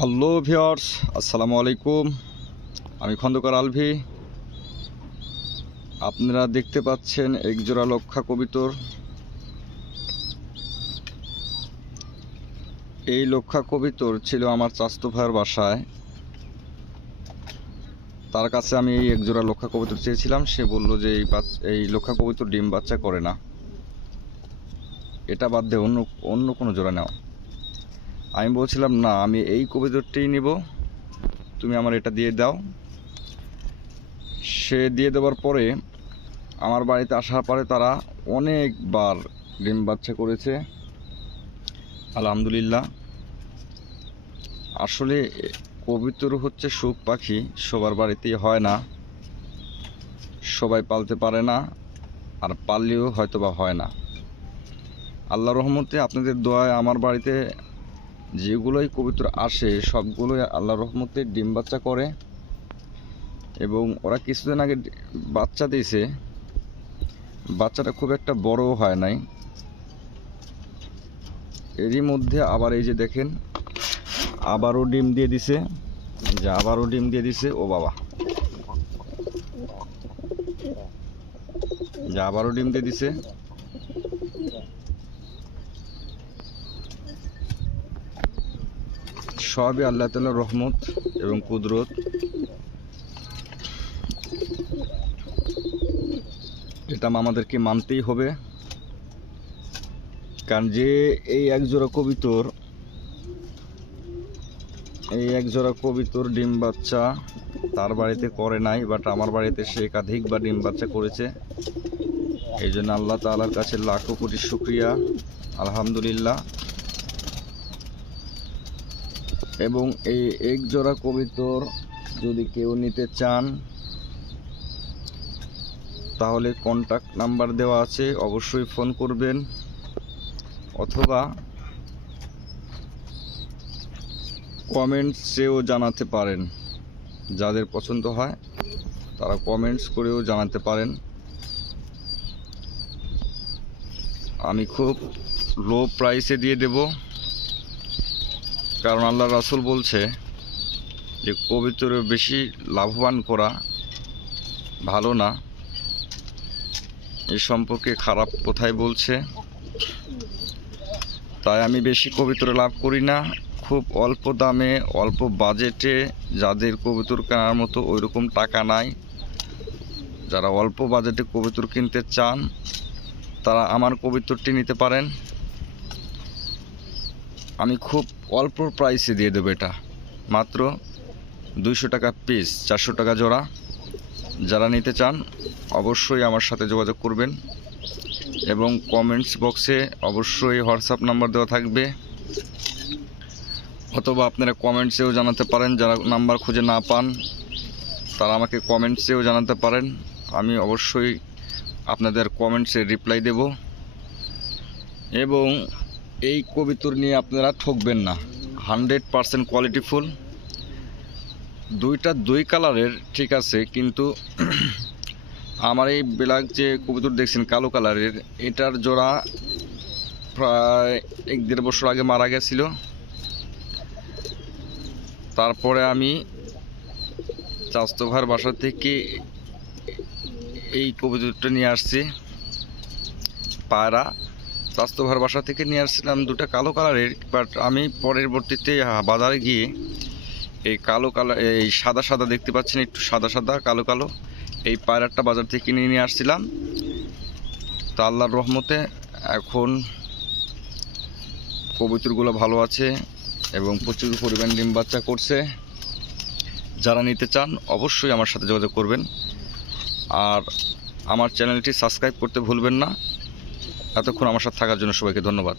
Hello viewers, আসসালামু আলাইকুম। আমি খন্দকার আলভি। আপনারা দেখতে পাচ্ছেন একজোড়া লক্ষা কবুতর। এই লক্ষা কবুতর ছিল আমার চাচাতো ভাইয়ের বাসায়। তার কাছে আমি এই একজোড়া লক্ষা কবুতর চেয়েছিলাম। সে বলল যে এই লক্ষা কবুতর ডিম বাচ্চা করে না, এটা বাদ দিয়ে অন্য কোনো জোড়া নাও। আমি বলছিলাম না, আমি এই কবুতরটিই নিব, তুমি আমার এটা দিয়ে দাও। সে দিয়ে দেওয়ার পরে আমার বাড়িতে আসার পরে তারা অনেকবার ডিম বাচ্চা করেছে, আলহামদুলিল্লাহ। আসলে কবুতর হচ্ছে সুখ পাখি, সবার বাড়িতেই হয় না, সবাই পালতে পারে না, আর পাললেও হয়তো বা হয় না। আল্লাহর রহমতে, আপনাদের দোয়ায় আমার বাড়িতে যেগুলোই কবুতর আসে সবগুলোই আল্লাহর রহমতে ডিম বাচ্চা করে। এবং ওরা কিছুদিন আগে বাচ্চা দিয়েছে, বাচ্চাটা খুব একটা বড়ও হয় নাই। এরই মধ্যে আবার এই যে দেখেন, আবারও ডিম দিয়ে দিছে, আবারও ডিম দিয়ে দিছে। ও বাবা, আবারও ডিম দিয়ে দিছে। সবই আল্লাহ তাআলার রহমত এবং কুদরত। এটা আমাদেরকে মানতেই হবে, কারণ যে এই একজোড়া কবুতর ডিম বাচ্চা তার বাড়িতে করে নাই, বাট আমার বাড়িতে সে একাধিকবার ডিম বাচ্চা করেছে। এই জন্য আল্লাহ তাআলার কাছে লাখো কোটি শুকরিয়া, আলহামদুলিল্লাহ। এবং এই এক জোড়া কবুতর যদি কেউ নিতে চান তাহলে কন্টাক্ট নাম্বার দেওয়া আছে, অবশ্যই ফোন করবেন, অথবা কমেন্টসেও জানাতে পারেন। যাদের পছন্দ হয় তারা কমেন্টস করেও জানাতে পারেন। আমি খুব লো প্রাইসে দিয়ে দেব, কারণ আল্লাহ রাসূল বলছে যে কবুতরে বেশি লাভবান করা ভালো না। এই সম্পর্কে খারাপ কোথায় বলছে, তাই আমি বেশি কবুতরে লাভ করি না। খুব অল্প দামে অল্প বাজেটে, যাদের কবুতর কেনার মতো ওইরকম টাকা নাই, যারা অল্প বাজেটে কবুতর কিনতে চান তারা আমার কবুতরটি নিতে পারেন। আমি খুব অল্প প্রাইসে দিয়ে দেবো, এটা মাত্র 200 টাকা পিস, 400 টাকা জোড়া। যারা নিতে চান অবশ্যই আমার সাথে যোগাযোগ করবেন, এবং কমেন্টস বক্সে অবশ্যই হোয়াটসঅ্যাপ নাম্বার দেওয়া থাকবে, অথবা আপনারা কমেন্টসেও জানাতে পারেন। যারা নাম্বার খুঁজে না পান তারা আমাকে কমেন্টসেও জানাতে পারেন, আমি অবশ্যই আপনাদের কমেন্টসে রিপ্লাই দেব। এবং এই কবুতর নিয়ে আপনারা ঠকবেন না, 100% কোয়ালিটিফুল। দুই কালারের, ঠিক আছে, কিন্তু আমার এই ব্ল্যাক যে কবুতর দেখছেন কালো কালারের, এটার জোড়া প্রায় 1-1.5 বছর আগে মারা গেছিল। তারপরে আমি চাচাতো ভাইয়ের বাসা থেকে এই কবুতরটা নিয়ে আসছি, পায়রা। চাচাতো ভাইয়ের বাসা থেকে নিয়ে আসছিলাম দুটো কালো কালারের, বাট আমি পরবর্তীতে বাজারে গিয়ে এই কালো কালার, এই সাদা সাদা দেখতে পাচ্ছেন, একটু সাদা সাদা কালো কালো, এই পায়রাটা বাজার থেকে কিনে নিয়ে আসছিলাম। তা আল্লাহর রহমতে এখন কবুতরগুলো ভালো আছে এবং প্রচুর পরিমাণ ডিম বাচ্চা করছে। যারা নিতে চান অবশ্যই আমার সাথে যোগাযোগ করবেন, আর আমার চ্যানেলটি সাবস্ক্রাইব করতে ভুলবেন না। এতক্ষণ আমার সাথে থাকার জন্য সবাইকে ধন্যবাদ।